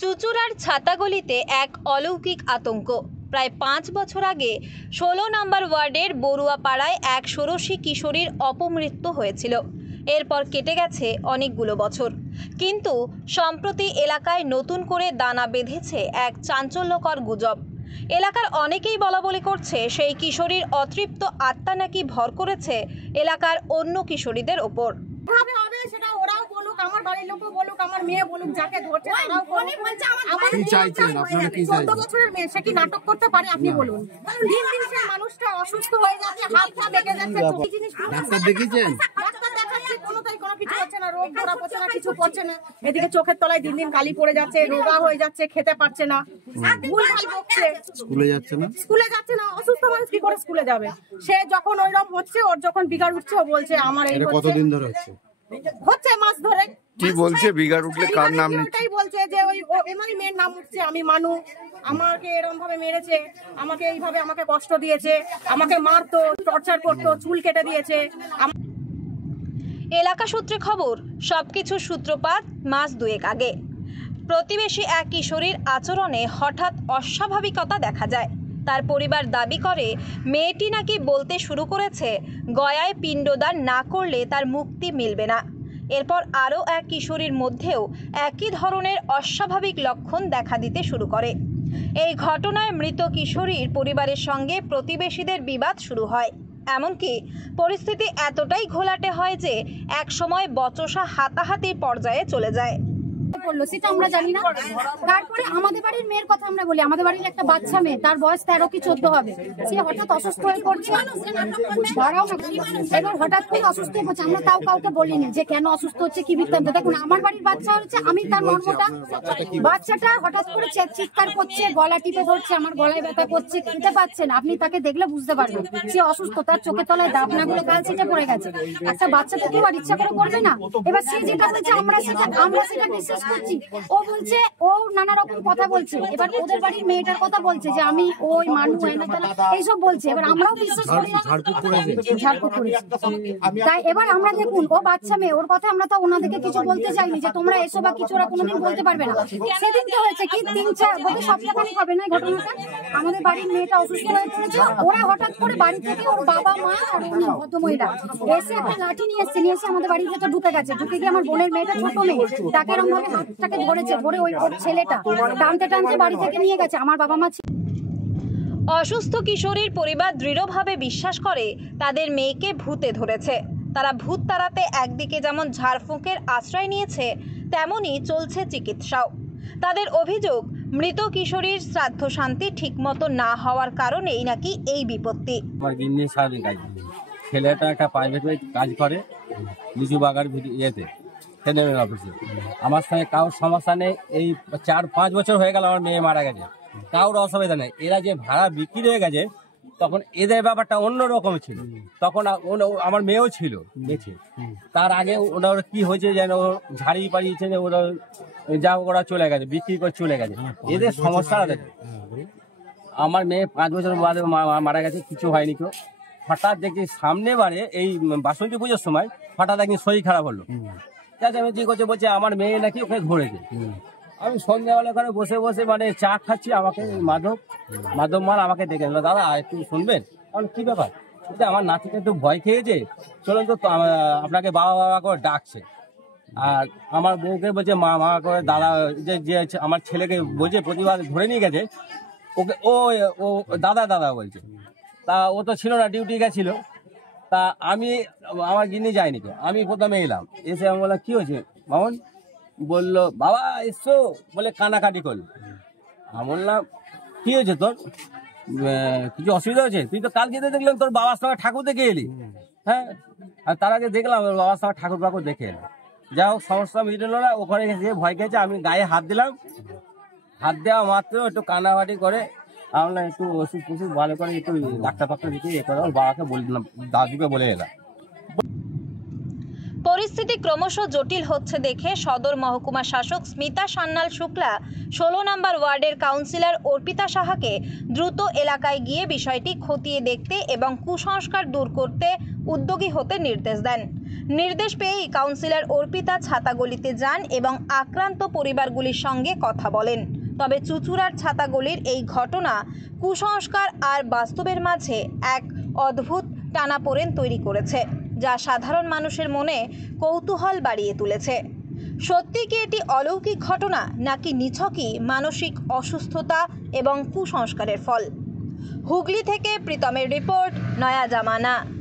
চুঁচুড়ার ছাতাগলিতে এক অলৌকিক আতঙ্ক। প্রায় ৫ বছর আগে ১৬ নম্বর ওয়ার্ডের বড়ুয়াপাড়ায় এক ষোড়শী কিশোরীর অপমৃত্যু হয়েছিল। এরপর কেটে গেছে অনেকগুলো বছর, কিন্তু সম্প্রতি এলাকায় নতুন করে দানা বেঁধেছে এক চাঞ্চল্যকর গুজব। এলাকার অনেকেই বলাবলি করছে সেই কিশোরীর অতৃপ্ত আত্মা নাকি ভর করেছে এলাকার অন্য কিশোরীদের ওপর। সেটা ওরাও বলুক, আমার বাড়ির লোকও বলুক, আমার মেয়ে বলুক, যাকে ধরছে তারাও বলুক। কি চাইছেন আপনারা? কি চাইছেন? 14 বছরের মেয়ে, সে কি নাটক করতে পারে? আপনি বলুন। দিন দিন সেই মানুষটা অসুস্থ হয়ে যাচ্ছে, হাত পা লেগে যাচ্ছে। এই জিনিস ডাক্তার দেখিয়েছেন? ডাক্তার দেখাচ্ছি, কোনো কিছু হচ্ছে না, রোগ ধরা পড়ছে না, কিছু পড়ছে না। এদিকে চোখের তলায় দিন দিন কালি পড়ে যাচ্ছে, রোগা হয়ে যাচ্ছে, খেতে পারছে না, ভুলভাল বকছে, স্কুলে যাচ্ছে না। অসুস্থ মানুষ কি করে স্কুলে যাবে? সে যখন ওইরকম হচ্ছে, ওর যখন বিগাড় উঠছে, ও বলছে আমার এই হচ্ছে। কতদিন ধরে হচ্ছে মাস ধরে। কি বলছে বিগাড় উঠলে? কার নাম নিচ্ছে? ওটাই বলছে যে ওই এমনি মেয়ের নাম উঠছে, আমি মানু, আমাকে এরকম ভাবে মেরেছে, আমাকে এইভাবে আমাকে কষ্ট দিয়েছে, আমাকে মারতো, টর্চার করতো, চুল কেটে দিয়েছে। এলাকা সূত্রে খবর, সবকিছুর সূত্রপাত মাস দুয়েক আগে। প্রতিবেশী এক কিশোরীর আচরণে হঠাৎ অস্বাভাবিকতা দেখা যায়। তার পরিবার দাবি করে মেয়েটি নাকি বলতে শুরু করেছে গয়ায় পিণ্ডদান না করলে তার মুক্তি মিলবে না। এরপর আরও এক কিশোরীর মধ্যেও একই ধরনের অস্বাভাবিক লক্ষণ দেখা দিতে শুরু করে। এই ঘটনায় মৃত কিশোরীর পরিবারের সঙ্গে প্রতিবেশীদের বিবাদ শুরু হয়। এমনকি পরিস্থিতি এতটাই ঘোলাটে হয় যে একসময় বচসা হাতাহাতির পর্যায়ে চলে যায়। সেটা আমরা জানি না। তারপরে আমাদের বাড়ির মেয়ের কথা আমরা বলি, আমাদের বাড়ির একটা বাচ্চা মেয়ে, তার বয়স 13 কি 14 হবে। সে হঠাৎ অসুস্থ হয়ে পড়ছে, এবার হঠাৎ করে অসুস্থ হয়ে পড়ছে। আমরা তাও কাউকে বলিনি যে কেন অসুস্থ হচ্ছে, কি বৃত্তান্ত। দেখুন, আমার বাড়ির বাচ্চা হচ্ছে, আমি তার মর্মটা, বাচ্চাটা হঠাৎ করে চিৎকার করছে, গলা টিপে ধরছে, আমার গলায় ব্যথা করছে, খেতে পাচ্ছে না। আপনি তাকে দেখলে বুঝতে পারবেন সে অসুস্থ। তার চোখের তলায় দাবনাগুলো কাল ছিটে পড়ে গেছে। একটা বাচ্চা তো কেউ আর ইচ্ছা করে করবে না। এবার সে যেটা বলছে আমরা সেটা বিশ্বাস করছি। ও বলছে, ও নানা রকম কথা বলছে। এবার ওদের বাড়ির মেয়েটার কথা বলছে যে আমি ওই মানু এইসব বলছে। এবার আমরাও বিশ্বাস করি, ঝাড়ফুঁক করেছে। তাই এবার আমরা দেখুন, ও বাচ্চা মেয়ে, ওর কথা আমরা তো ওনাদেরকে কিছু বলতে চাইনি যে তোমরা এসব বা কিছু, ওরা কোনোদিন বলতে পারবে না। সেদিন তো হয়েছে কি 3-4 বোধহয় সপ্তাহখানেক হবে না ঘটনাটা। আমাদের বাড়ির মেয়েটা অসুস্থ হয়ে পড়েছে। ওরা হঠাৎ করে বাড়ি থেকে ওর বাবা মা আর উনি ভদ্রমহিলা এসে একটা লাঠি নিয়ে এসে আমাদের বাড়ির ভেতর ঢুকে গেছে। ঢুকে গিয়ে আমার বোনের মেয়েটা, ছোট মেয়ে, তাকে এরকম ভাবে হাতটাকে ধরেছে, ধরে ওই ছেলেটা টানতে টানতে বাড়ি থেকে নিয়ে গেছে। আমার বাবা মা অসুস্থ কিশোরীর পরিবার দৃঢ়ভাবে বিশ্বাস করে তাদের মেয়েকে ভূতে ধরেছে। তারা ভূত তাড়াতে একদিকে যেমন ঝাড়ফুঁকের আশ্রয় নিয়েছে, তেমনই চলছে চিকিৎসাও। তাদের অভিযোগ, মৃত কিশোরীর শ্রাদ্ধ শান্তি ঠিকমতো না হওয়ার কারণেই নাকি এই বিপত্তি। ছেলেটা একটা প্রাইভেট কাজ করে লিচু বাগার ইয়েতে, অফিসে। আমার সঙ্গে কারোর সমস্যা নেই। এই 4-5 বছর হয়ে গেল আমার মেয়ে মারা গেছে, কারোর অসুবিধা নেই। এরা যে ভাড়া বিক্রি হয়ে গেছে, তখন এদের ব্যাপারটা অন্যরকম ছিল। তখন আমার মেয়েও ছিল বেঁচে। তার আগে ওরা কি হয়েছে যেন ঝাড়িয়ে পাড়িয়েছে, যে ওরা যা ওরা চলে গেছে, বিক্রি করে চলে গেছে। এদের সমস্যা দেখে আমার মেয়ে 5 বছর বাদে মারা গেছে, কিছু হয়নি কেউ। হঠাৎ দেখি সামনে বারে এই বাসন্তী পুজোর সময় হঠাৎ একদিন শরীর খারাপ হলো। আমি কি করছে বলছে আমার মেয়ে নাকি ওখানে ধরেছে। আমি সন্ধ্যাবেলা ওখানে বসে বসে মানে চা খাচ্ছি, আমাকে মাধব মাল আমাকে ডেকে দিল, দাদা একটু শুনবেন? আমি কি ব্যাপার? আমার নাতিটা একটু ভয় খেয়েছে, চলুন তো আপনাকে বাবা বাবা করে ডাকছে। আর আমার বউকে বলছে মা মা করে। দাদা যে আমার ছেলেকে বলছে প্রতিবার ধরে নিয়ে গেছে, ওকে ও দাদা দাদা বলছে। তা ও তো ছিল না, ডিউটি গেছিল। তা আমি আমার গিন্নি যায়নি তো, আমি প্রথমে এলাম। এসে আমি বললাম কি হয়েছে মামন? বললো বাবা এসছো বলে কানাকাটি করলো। আমি বললাম কি হয়েছে তোর, কিছু অসুবিধা হয়েছে? তুই তো কালকে দেখলাম তোর বাবার সঙ্গে ঠাকুর দেখে এলি। হ্যাঁ, আর তার আগে দেখলাম ওর বাবার সঙ্গে ঠাকুর ফাকুর দেখে এলাম। যাই হোক, সমস্যা মিটলো না। ওখানে গেছে, ভয় খেয়েছে। আমি গায়ে হাত দিলাম, হাত দেওয়া মাত্র একটু কানাকাটি করে আমরা একটু ওষুধ ফষুধ ভালো করে একটু ডাক্তার ফাক্তার দিকে এ করে বাবাকে বললাম, দাদুকে বলে এলাম। পরিস্থিতি ক্রমশ জটিল হচ্ছে দেখে সদর মহকুমা শাসক স্মিতা সান্যাল শুক্লা 16 নম্বর ওয়ার্ডের কাউন্সিলর অর্পিতা সাহাকে দ্রুত এলাকায় গিয়ে বিষয়টি খতিয়ে দেখতে এবং কুসংস্কার দূর করতে উদ্যোগী হতে নির্দেশ দেন। নির্দেশ পেয়েই কাউন্সিলর অর্পিতা ছাতাগলিতে যান এবং আক্রান্ত পরিবারগুলির সঙ্গে কথা বলেন। তবে চুঁচুড়ার ছাতাগলির এই ঘটনা কুসংস্কার আর বাস্তবের মাঝে এক অদ্ভুত টানাপোড়েন তৈরি করেছে, যা সাধারণ মানুষের মনে কৌতূহল বাড়িয়ে তুলেছে। সত্যি কি এটি অলৌকিক ঘটনা, নাকি নিছকই মানসিক অসুস্থতা এবং কুসংস্কারের ফল? হুগলি থেকে প্রীতমের রিপোর্ট, নয়া জামানা।